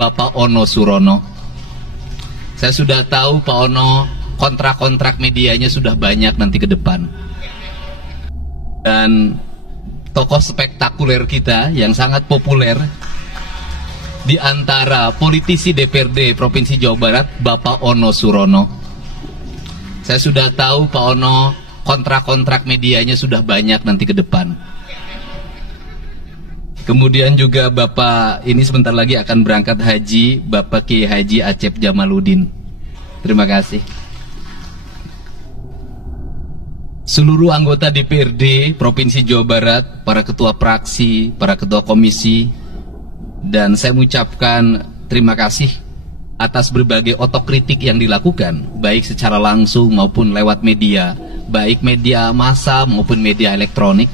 Bapak Ono Surono. Saya sudah tahu Pak Ono kontrak-kontrak medianya sudah banyak nanti ke depan. Dan tokoh spektakuler kita yang sangat populer di antara politisi DPRD Provinsi Jawa Barat, Bapak Ono Surono. Saya sudah tahu Pak Ono kontrak-kontrak medianya sudah banyak nanti ke depan. Kemudian juga Bapak ini sebentar lagi akan berangkat haji, Bapak Kiai Haji Acep Jamaluddin. Terima kasih. Seluruh anggota DPRD Provinsi Jawa Barat, para ketua praksi, para ketua komisi, dan saya mengucapkan terima kasih atas berbagai otokritik yang dilakukan, baik secara langsung maupun lewat media, baik media massa maupun media elektronik.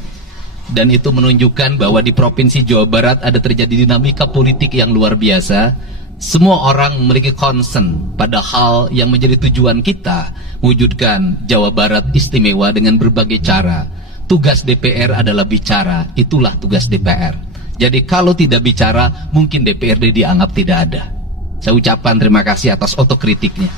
Dan itu menunjukkan bahwa di Provinsi Jawa Barat ada terjadi dinamika politik yang luar biasa. Semua orang memiliki concern pada hal yang menjadi tujuan kita, mewujudkan Jawa Barat istimewa dengan berbagai cara. Tugas DPR adalah bicara, itulah tugas DPR. Jadi kalau tidak bicara, mungkin DPRD dianggap tidak ada. Saya ucapkan terima kasih atas otokritiknya.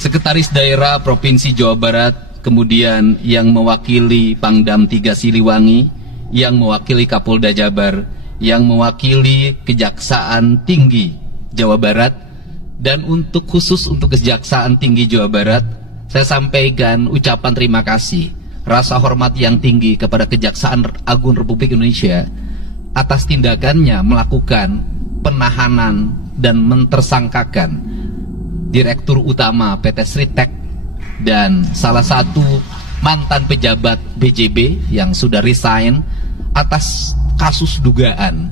Sekretaris Daerah Provinsi Jawa Barat, kemudian yang mewakili Pangdam 3 Siliwangi, yang mewakili Kapolda Jabar, yang mewakili Kejaksaan Tinggi Jawa Barat, dan untuk khusus untuk Kejaksaan Tinggi Jawa Barat, saya sampaikan ucapan terima kasih, rasa hormat yang tinggi kepada Kejaksaan Agung Republik Indonesia atas tindakannya melakukan penahanan dan mentersangkakan Direktur Utama PT Sritek dan salah satu mantan pejabat BJB yang sudah resign atas kasus dugaan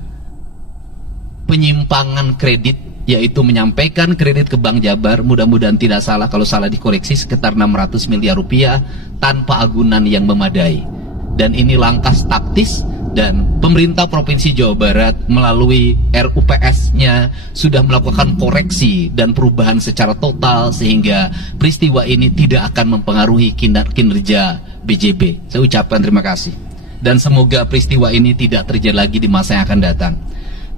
penyimpangan kredit, yaitu menyampaikan kredit ke Bank Jabar, mudah-mudahan tidak salah, kalau salah dikoreksi, sekitar 600 miliar rupiah tanpa agunan yang memadai. Dan ini langkah taktis, dan pemerintah Provinsi Jawa Barat melalui RUPS-nya sudah melakukan koreksi dan perubahan secara total sehingga peristiwa ini tidak akan mempengaruhi kinerja BJB. Saya ucapkan terima kasih dan semoga peristiwa ini tidak terjadi lagi di masa yang akan datang.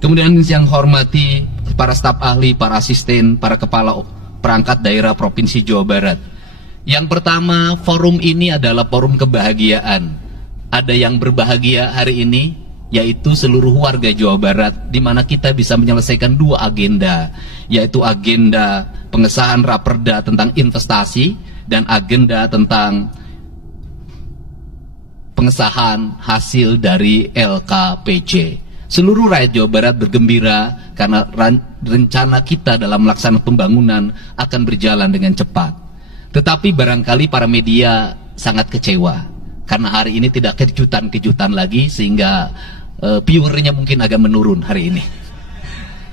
Kemudian yang hormati para staf ahli, para asisten, para kepala perangkat daerah Provinsi Jawa Barat. Yang pertama, forum ini adalah forum kebahagiaan. Ada yang berbahagia hari ini, yaitu seluruh warga Jawa Barat, di mana kita bisa menyelesaikan dua agenda, yaitu agenda pengesahan Raperda tentang investasi dan agenda tentang pengesahan hasil dari LKPJ. Seluruh rakyat Jawa Barat bergembira karena rencana kita dalam melaksanakan pembangunan akan berjalan dengan cepat. Tetapi barangkali para media sangat kecewa karena hari ini tidak kejutan-kejutan lagi, sehingga viewernya mungkin agak menurun hari ini.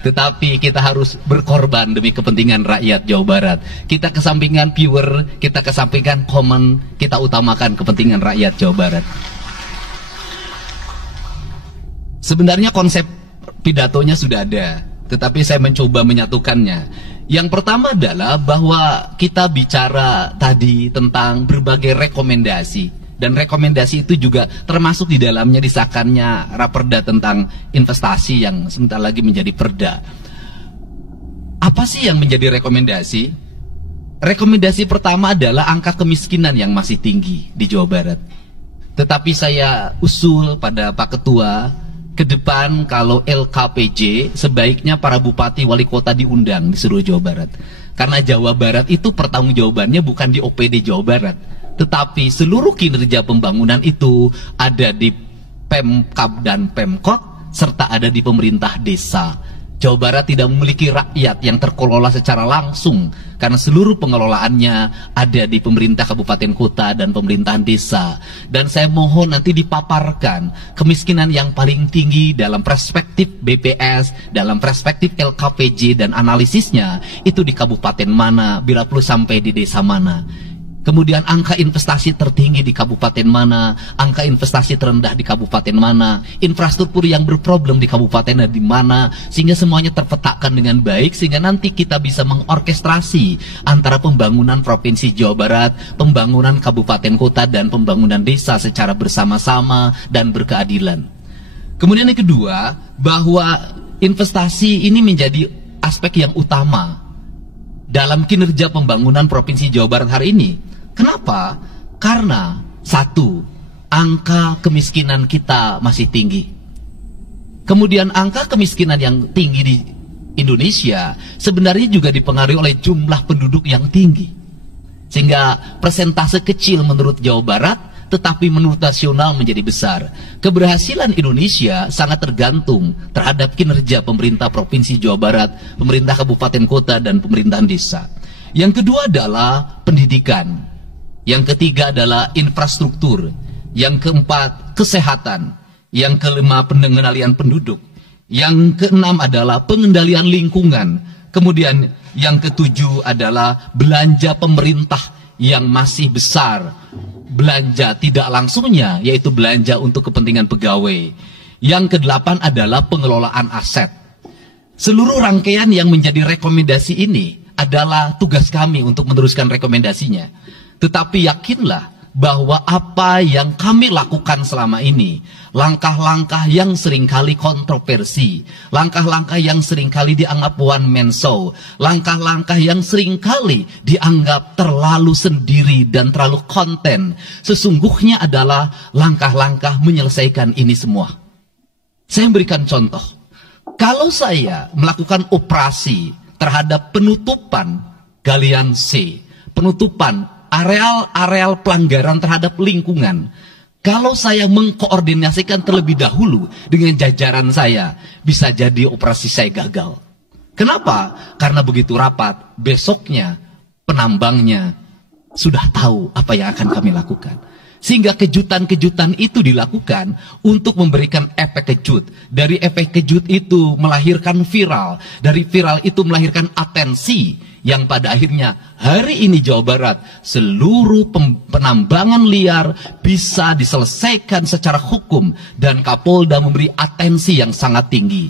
Tetapi kita harus berkorban demi kepentingan rakyat Jawa Barat. Kita kesampingkan viewer, kita kesampingkan komen, kita utamakan kepentingan rakyat Jawa Barat. Sebenarnya konsep pidatonya sudah ada, tetapi saya mencoba menyatukannya. Yang pertama adalah bahwa kita bicara tadi tentang berbagai rekomendasi. Dan rekomendasi itu juga termasuk di dalamnya disahkannya Raperda tentang investasi yang sebentar lagi menjadi perda. Apa sih yang menjadi rekomendasi? Rekomendasi pertama adalah angka kemiskinan yang masih tinggi di Jawa Barat. Tetapi saya usul pada Pak Ketua, ke depan kalau LKPJ sebaiknya para bupati wali kota diundang di seluruh Jawa Barat. Karena Jawa Barat itu pertanggungjawabannya bukan di OPD Jawa Barat, tetapi seluruh kinerja pembangunan itu ada di Pemkab dan Pemkot, serta ada di pemerintah desa. Jawa Barat tidak memiliki rakyat yang terkelola secara langsung, karena seluruh pengelolaannya ada di pemerintah kabupaten kota dan pemerintahan desa. Dan saya mohon nanti dipaparkan kemiskinan yang paling tinggi dalam perspektif BPS, dalam perspektif LKPJ dan analisisnya, itu di kabupaten mana, bila perlu sampai di desa mana. Kemudian angka investasi tertinggi di kabupaten mana, angka investasi terendah di kabupaten mana, infrastruktur yang berproblem di kabupaten di mana, sehingga semuanya terpetakan dengan baik, sehingga nanti kita bisa mengorkestrasi antara pembangunan Provinsi Jawa Barat, pembangunan kabupaten kota, dan pembangunan desa secara bersama-sama dan berkeadilan. Kemudian yang kedua, bahwa investasi ini menjadi aspek yang utama dalam kinerja pembangunan Provinsi Jawa Barat hari ini. Kenapa? Karena satu, angka kemiskinan kita masih tinggi. Kemudian angka kemiskinan yang tinggi di Indonesia sebenarnya juga dipengaruhi oleh jumlah penduduk yang tinggi. Sehingga persentase kecil menurut Jawa Barat, tetapi menurut nasional menjadi besar. Keberhasilan Indonesia sangat tergantung terhadap kinerja pemerintah Provinsi Jawa Barat, pemerintah kabupaten kota, dan pemerintahan desa. Yang kedua adalah pendidikan. Yang ketiga adalah infrastruktur. Yang keempat, kesehatan. Yang kelima, pengendalian penduduk. Yang keenam adalah pengendalian lingkungan. Kemudian yang ketujuh adalah belanja pemerintah yang masih besar. Belanja tidak langsungnya, yaitu belanja untuk kepentingan pegawai. Yang kedelapan adalah pengelolaan aset. Seluruh rangkaian yang menjadi rekomendasi ini adalah tugas kami untuk meneruskan rekomendasinya. Tetapi yakinlah bahwa apa yang kami lakukan selama ini, langkah-langkah yang seringkali kontroversi, langkah-langkah yang seringkali dianggap one man show, langkah-langkah yang seringkali dianggap terlalu sendiri dan terlalu konten, sesungguhnya adalah langkah-langkah menyelesaikan ini semua. Saya memberikan contoh. Kalau saya melakukan operasi terhadap penutupan galian C, penutupan areal-areal pelanggaran terhadap lingkungan, kalau saya mengkoordinasikan terlebih dahulu dengan jajaran saya, bisa jadi operasi saya gagal. Kenapa? Karena begitu rapat, besoknya penambangnya sudah tahu apa yang akan kami lakukan. Sehingga kejutan-kejutan itu dilakukan untuk memberikan efek kejut. Dari efek kejut itu melahirkan viral. Dari viral itu melahirkan atensi. Yang pada akhirnya hari ini Jawa Barat, seluruh penambangan liar bisa diselesaikan secara hukum. Dan Kapolda memberi atensi yang sangat tinggi.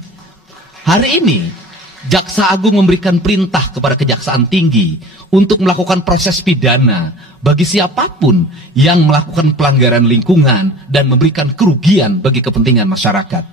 Hari ini Jaksa Agung memberikan perintah kepada Kejaksaan Tinggi untuk melakukan proses pidana bagi siapapun yang melakukan pelanggaran lingkungan dan memberikan kerugian bagi kepentingan masyarakat.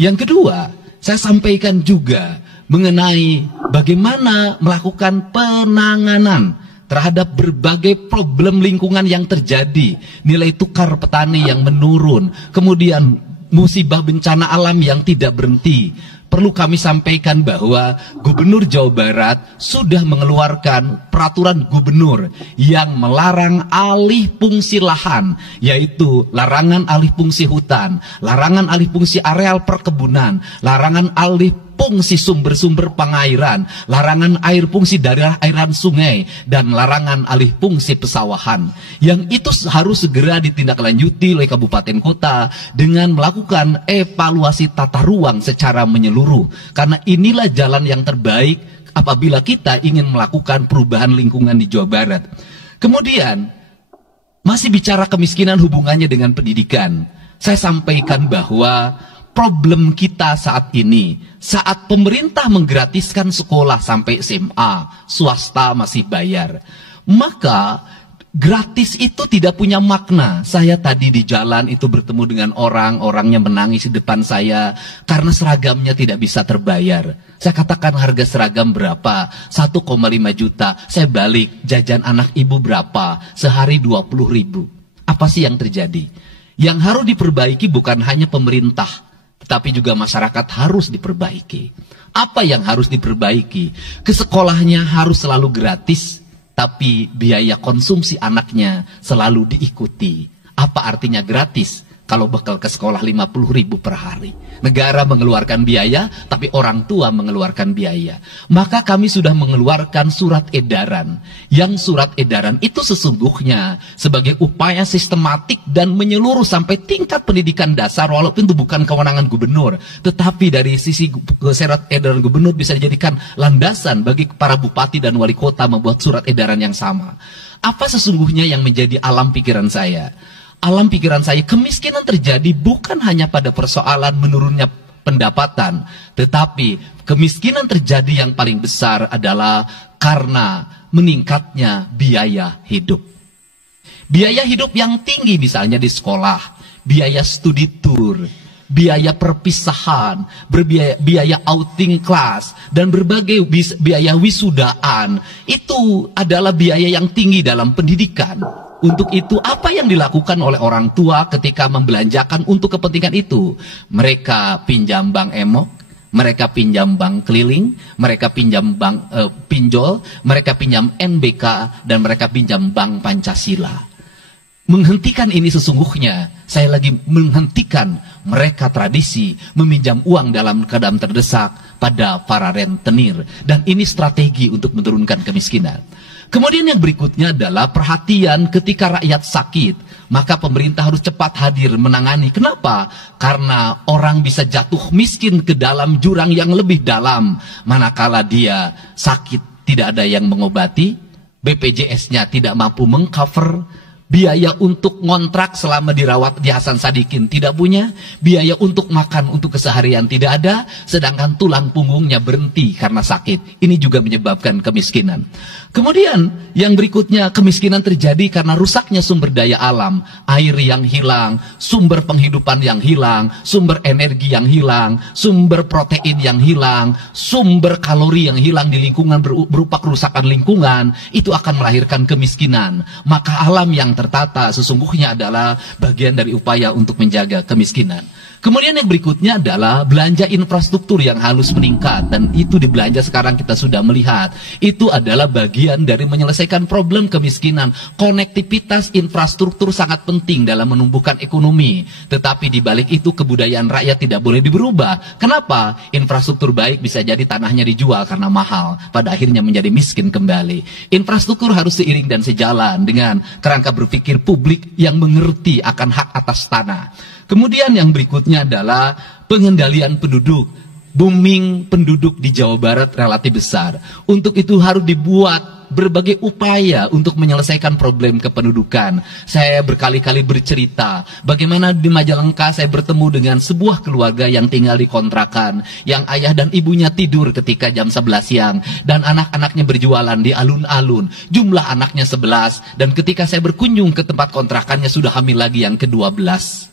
Yang kedua, saya sampaikan juga mengenai bagaimana melakukan penanganan terhadap berbagai problem lingkungan yang terjadi. Nilai tukar petani yang menurun, kemudian musibah bencana alam yang tidak berhenti. Perlu kami sampaikan bahwa Gubernur Jawa Barat sudah mengeluarkan peraturan gubernur yang melarang alih fungsi lahan, yaitu larangan alih fungsi hutan, larangan alih fungsi areal perkebunan, larangan alih fungsi sumber-sumber pengairan, larangan air fungsi daerah airan sungai, dan larangan alih fungsi pesawahan. Yang itu harus segera ditindaklanjuti oleh kabupaten kota dengan melakukan evaluasi tata ruang secara menyeluruh. Karena inilah jalan yang terbaik apabila kita ingin melakukan perubahan lingkungan di Jawa Barat. Kemudian, masih bicara kemiskinan hubungannya dengan pendidikan. Saya sampaikan bahwa problem kita saat ini, saat pemerintah menggratiskan sekolah sampai SMA, swasta masih bayar, maka gratis itu tidak punya makna. Saya tadi di jalan itu bertemu dengan orang-orangnya menangis di depan saya karena seragamnya tidak bisa terbayar. Saya katakan harga seragam berapa? 1,5 juta. Saya balik, jajan anak ibu berapa? Sehari 20.000. Apa sih yang terjadi? Yang harus diperbaiki bukan hanya pemerintah, tetapi juga masyarakat harus diperbaiki. Apa yang harus diperbaiki? Ke sekolahnya harus selalu gratis, tapi biaya konsumsi anaknya selalu diikuti. Apa artinya gratis? Kalau bekal ke sekolah 50.000 per hari. Negara mengeluarkan biaya, tapi orang tua mengeluarkan biaya. Maka kami sudah mengeluarkan surat edaran. Yang surat edaran itu sesungguhnya sebagai upaya sistematik dan menyeluruh sampai tingkat pendidikan dasar, walaupun itu bukan kewenangan gubernur. Tetapi dari sisi surat edaran gubernur bisa dijadikan landasan bagi para bupati dan wali kota membuat surat edaran yang sama. Apa sesungguhnya yang menjadi alam pikiran saya? Alam pikiran saya, kemiskinan terjadi bukan hanya pada persoalan menurunnya pendapatan, tetapi kemiskinan terjadi yang paling besar adalah karena meningkatnya biaya hidup. Biaya hidup yang tinggi misalnya di sekolah, biaya studi tour, biaya perpisahan, biaya outing kelas, dan berbagai biaya wisudaan. Itu adalah biaya yang tinggi dalam pendidikan. Untuk itu, apa yang dilakukan oleh orang tua ketika membelanjakan untuk kepentingan itu? Mereka pinjam bank emok, mereka pinjam bank keliling, mereka pinjam bank pinjol, mereka pinjam NBK, dan mereka pinjam bank Pancasila. Menghentikan ini sesungguhnya, saya lagi menghentikan mereka tradisi meminjam uang dalam keadaan terdesak pada para rentenir. Dan ini strategi untuk menurunkan kemiskinan. Kemudian yang berikutnya adalah perhatian ketika rakyat sakit. Maka pemerintah harus cepat hadir menangani. Kenapa? Karena orang bisa jatuh miskin ke dalam jurang yang lebih dalam. Manakala dia sakit tidak ada yang mengobati, BPJS-nya tidak mampu mengcover, biaya untuk ngontrak selama dirawat di Hasan Sadikin tidak punya, biaya untuk makan untuk keseharian tidak ada, sedangkan tulang punggungnya berhenti karena sakit. Ini juga menyebabkan kemiskinan. Kemudian yang berikutnya, kemiskinan terjadi karena rusaknya sumber daya alam, air yang hilang, sumber penghidupan yang hilang, sumber energi yang hilang, sumber protein yang hilang, sumber kalori yang hilang di lingkungan berupa kerusakan lingkungan. Itu akan melahirkan kemiskinan. Maka alam yang tertata sesungguhnya adalah bagian dari upaya untuk menjaga kemiskinan. Kemudian yang berikutnya adalah belanja infrastruktur yang harus meningkat, dan itu di belanja sekarang kita sudah melihat. Itu adalah bagian dari menyelesaikan problem kemiskinan. Konektivitas infrastruktur sangat penting dalam menumbuhkan ekonomi. Tetapi di balik itu kebudayaan rakyat tidak boleh diberubah. Kenapa? Infrastruktur baik bisa jadi tanahnya dijual karena mahal, pada akhirnya menjadi miskin kembali. Infrastruktur harus seiring dan sejalan dengan kerangka berpikir publik yang mengerti akan hak atas tanah. Kemudian yang berikutnya adalah pengendalian penduduk. Booming penduduk di Jawa Barat relatif besar. Untuk itu harus dibuat berbagai upaya untuk menyelesaikan problem kependudukan. Saya berkali-kali bercerita bagaimana di Majalengka saya bertemu dengan sebuah keluarga yang tinggal di kontrakan, yang ayah dan ibunya tidur ketika jam 11 siang, dan anak-anaknya berjualan di alun-alun. Jumlah anaknya 11, dan ketika saya berkunjung ke tempat kontrakannya sudah hamil lagi yang ke-12.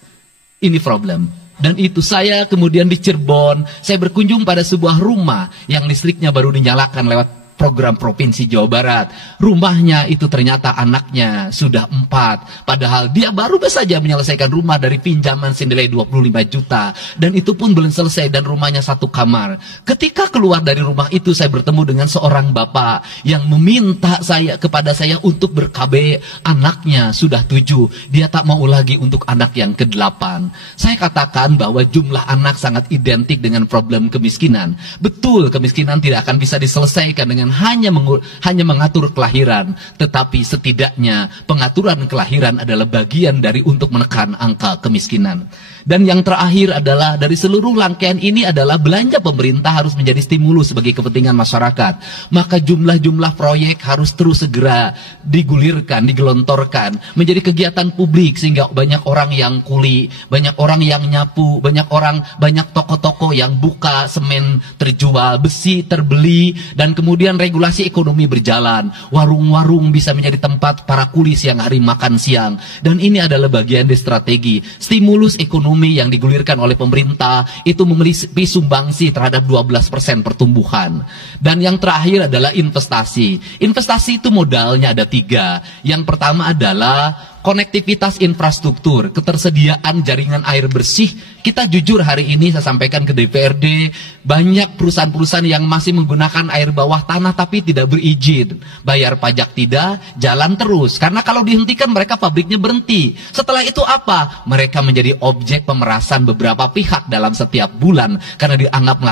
Ini problem. Dan itu saya kemudian di Cirebon, saya berkunjung pada sebuah rumah yang listriknya baru dinyalakan lewat program Provinsi Jawa Barat. Rumahnya itu ternyata anaknya sudah 4. Padahal dia baru saja menyelesaikan rumah dari pinjaman senilai 25 juta. Dan itu pun belum selesai, dan rumahnya 1 kamar. Ketika keluar dari rumah itu, saya bertemu dengan seorang bapak yang meminta kepada saya untuk ber-KB. Anaknya sudah 7. Dia tak mau lagi untuk anak yang ke-8. Saya katakan bahwa jumlah anak sangat identik dengan problem kemiskinan. Betul, kemiskinan tidak akan bisa diselesaikan dengan hanya mengatur kelahiran, tetapi setidaknya pengaturan kelahiran adalah bagian dari untuk menekan angka kemiskinan. Dan yang terakhir adalah dari seluruh rangkaian ini adalah belanja pemerintah harus menjadi stimulus sebagai kepentingan masyarakat. Maka jumlah-jumlah proyek harus terus segera digulirkan, digelontorkan menjadi kegiatan publik, sehingga banyak orang yang kuli, banyak orang yang nyapu, banyak toko-toko yang buka, semen terjual, besi terbeli, dan kemudian regulasi ekonomi berjalan. Warung-warung bisa menjadi tempat para kuli siang hari makan siang. Dan ini adalah bagian dari strategi stimulus ekonomi yang digulirkan oleh pemerintah, itu memiliki sumbangsi terhadap 12% pertumbuhan. Dan yang terakhir adalah investasi. Investasi itu modalnya ada 3. Yang pertama adalah konektivitas infrastruktur, ketersediaan jaringan air bersih. Kita jujur hari ini saya sampaikan ke DPRD, banyak perusahaan-perusahaan yang masih menggunakan air bawah tanah tapi tidak berizin. Bayar pajak tidak, jalan terus. Karena kalau dihentikan mereka pabriknya berhenti. Setelah itu apa? Mereka menjadi objek pemerasan beberapa pihak dalam setiap bulan karena dianggap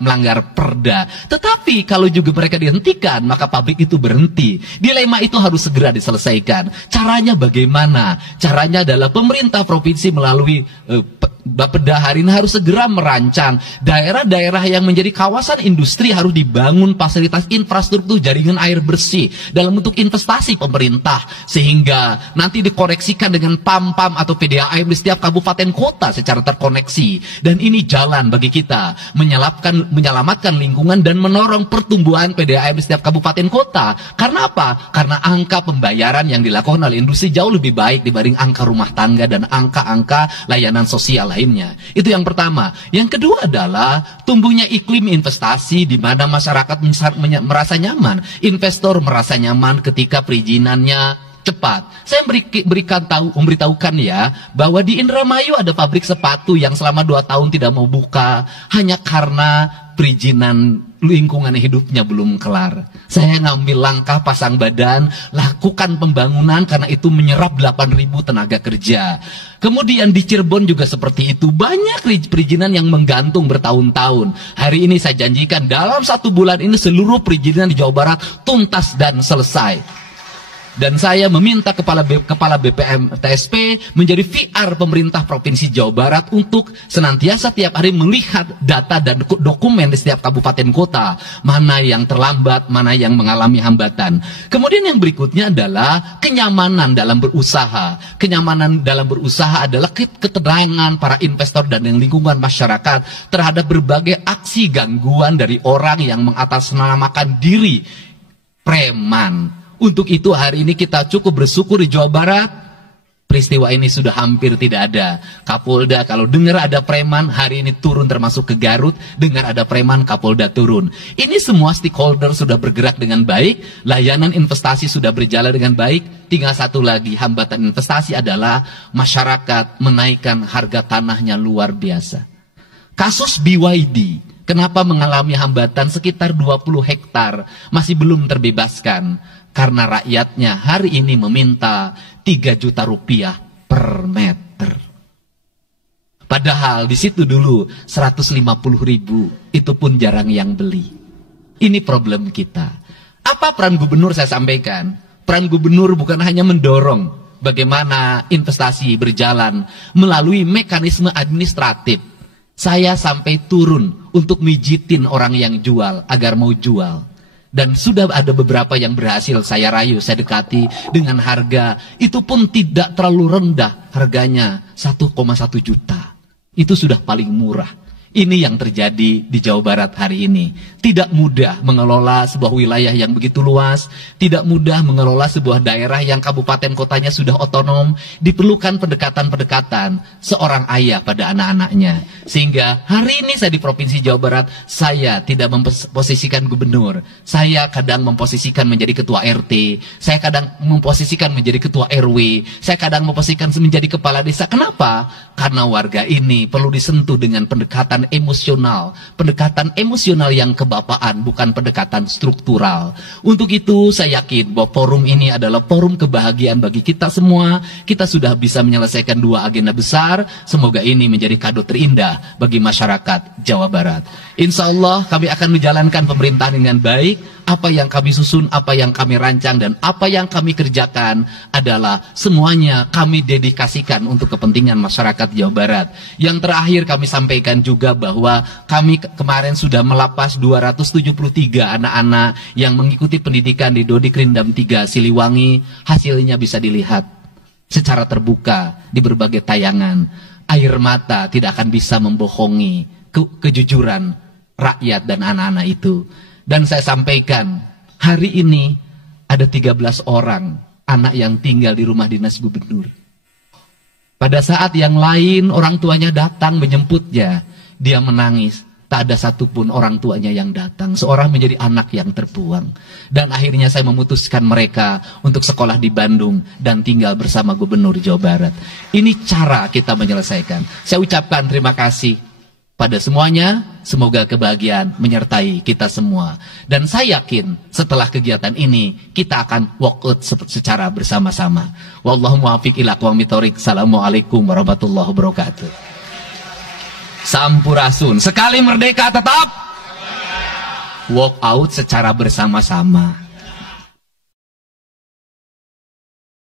melanggar perda. Tetapi kalau juga mereka dihentikan, maka pabrik itu berhenti. Dilema itu harus segera diselesaikan. Caranya bagaimana? Caranya adalah pemerintah provinsi melalui Bapeda hari ini harus segera merancang daerah-daerah yang menjadi kawasan industri, harus dibangun fasilitas infrastruktur jaringan air bersih dalam bentuk investasi pemerintah, sehingga nanti dikoneksikan dengan PAM-PAM atau PDAM di setiap kabupaten kota secara terkoneksi. Dan ini jalan bagi kita menyelamatkan lingkungan dan menorong pertumbuhan PDAM di setiap kabupaten kota. Karena apa? Karena angka pembayaran yang dilakukan oleh industri jauh lebih baik dibanding angka rumah tangga dan angka-angka layanan sosial lain. lainnya. Itu yang pertama. Yang kedua adalah tumbuhnya iklim investasi di mana masyarakat merasa nyaman. Investor merasa nyaman ketika perizinannya cepat. Saya memberitahukan ya bahwa di Indramayu ada pabrik sepatu yang selama 2 tahun tidak mau buka hanya karena perizinan lingkungan hidupnya belum kelar. Saya ngambil langkah pasang badan, lakukan pembangunan karena itu menyerap 8.000 tenaga kerja. Kemudian di Cirebon juga seperti itu. Banyak perizinan yang menggantung bertahun-tahun. Hari ini saya janjikan dalam 1 bulan ini seluruh perizinan di Jawa Barat tuntas dan selesai. Dan saya meminta kepala BPM TSP menjadi VR pemerintah Provinsi Jawa Barat untuk senantiasa tiap hari melihat data dan dokumen di setiap kabupaten kota. Mana yang terlambat, mana yang mengalami hambatan. Kemudian yang berikutnya adalah kenyamanan dalam berusaha. Kenyamanan dalam berusaha adalah keterangan para investor dan lingkungan masyarakat terhadap berbagai aksi gangguan dari orang yang mengatasnamakan diri preman. Untuk itu hari ini kita cukup bersyukur di Jawa Barat, peristiwa ini sudah hampir tidak ada. Kapolda kalau dengar ada preman, hari ini turun termasuk ke Garut, dengar ada preman, Kapolda turun. Ini semua stakeholder sudah bergerak dengan baik, layanan investasi sudah berjalan dengan baik, tinggal satu lagi hambatan investasi adalah masyarakat menaikkan harga tanahnya luar biasa. Kasus BYD, kenapa mengalami hambatan sekitar 20 hektar, masih belum terbebaskan? Karena rakyatnya hari ini meminta 3 juta rupiah per meter. Padahal di situ dulu 150.000, itu pun jarang yang beli. Ini problem kita. Apa peran gubernur saya sampaikan? Peran gubernur bukan hanya mendorong bagaimana investasi berjalan melalui mekanisme administratif. Saya sampai turun untuk mijitin orang yang jual agar mau jual. Dan sudah ada beberapa yang berhasil saya rayu, saya dekati dengan harga. Itu pun tidak terlalu rendah, harganya 1,1 juta. Itu sudah paling murah. Ini yang terjadi di Jawa Barat hari ini. Tidak mudah mengelola sebuah wilayah yang begitu luas. Tidak mudah mengelola sebuah daerah yang kabupaten kotanya sudah otonom. Diperlukan pendekatan-pendekatan seorang ayah pada anak-anaknya. Sehingga hari ini saya di Provinsi Jawa Barat, saya tidak memposisikan gubernur. Saya kadang memposisikan menjadi ketua RT. Saya kadang memposisikan menjadi ketua RW. Saya kadang memposisikan menjadi kepala desa. Kenapa? Karena warga ini perlu disentuh dengan pendekatan emosional. Pendekatan emosional yang kebapaan, bukan pendekatan struktural. Untuk itu saya yakin bahwa forum ini adalah forum kebahagiaan bagi kita semua. Kita sudah bisa menyelesaikan 2 agenda besar. Semoga ini menjadi kado terindah bagi masyarakat Jawa Barat. Insya Allah kami akan menjalankan pemerintahan dengan baik. Apa yang kami susun, apa yang kami rancang, dan apa yang kami kerjakan adalah semuanya kami dedikasikan untuk kepentingan masyarakat Jawa Barat. Yang terakhir kami sampaikan juga bahwa kami kemarin sudah melapas 273 anak-anak yang mengikuti pendidikan di Dodik Rindam 3 Siliwangi. Hasilnya bisa dilihat secara terbuka di berbagai tayangan. Air mata tidak akan bisa membohongi kejujuran rakyat dan anak-anak itu. Dan saya sampaikan, hari ini ada 13 orang anak yang tinggal di rumah dinas gubernur. Pada saat yang lain orang tuanya datang menjemputnya, dia menangis. Tak ada satupun orang tuanya yang datang. Seorang menjadi anak yang terbuang. Dan akhirnya saya memutuskan mereka untuk sekolah di Bandung dan tinggal bersama gubernur Jawa Barat. Ini cara kita menyelesaikan. Saya ucapkan terima kasih pada semuanya. Semoga kebahagiaan menyertai kita semua. Dan saya yakin setelah kegiatan ini kita akan walk out secara bersama-sama. Wallahu muwaffiq ila aqwamit thoriq. Assalamualaikum warahmatullahi wabarakatuh. Sampurasun. Sekali merdeka tetap walk out secara bersama-sama.